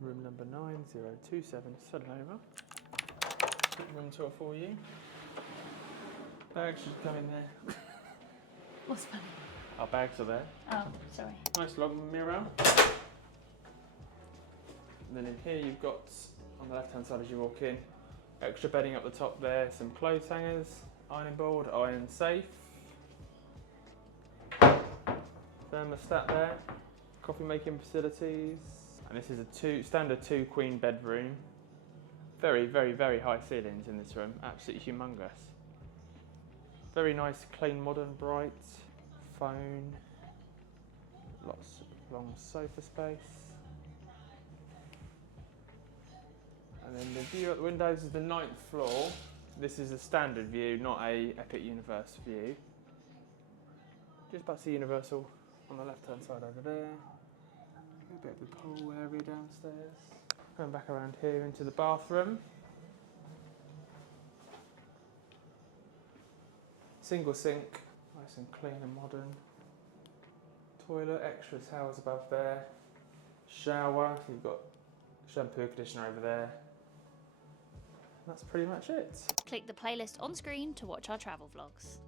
Room number 9027 Stella Nova. Quick room tour for you. Bags should come in there. What's funny? Our bags are there. Oh, sorry. Nice log mirror. And then in here you've got, on the left hand side as you walk in, extra bedding up the top there, some clothes hangers, ironing board, iron safe, thermostat there, coffee making facilities, and this is a standard 2 queen bedroom. Very, very, very high ceilings in this room, absolutely humongous. Very nice, clean, modern, bright phone, lots of long sofa space. And then the view out the windows is the 9th floor. This is a standard view, not a Epic Universe view. Just past the Universal on the left hand side over there. A bit of the pool area downstairs. Going back around here into the bathroom. Single sink, nice and clean and modern. Toilet, extra towels above there. Shower, you've got shampoo conditioner over there. That's pretty much it. Click the playlist on screen to watch our travel vlogs.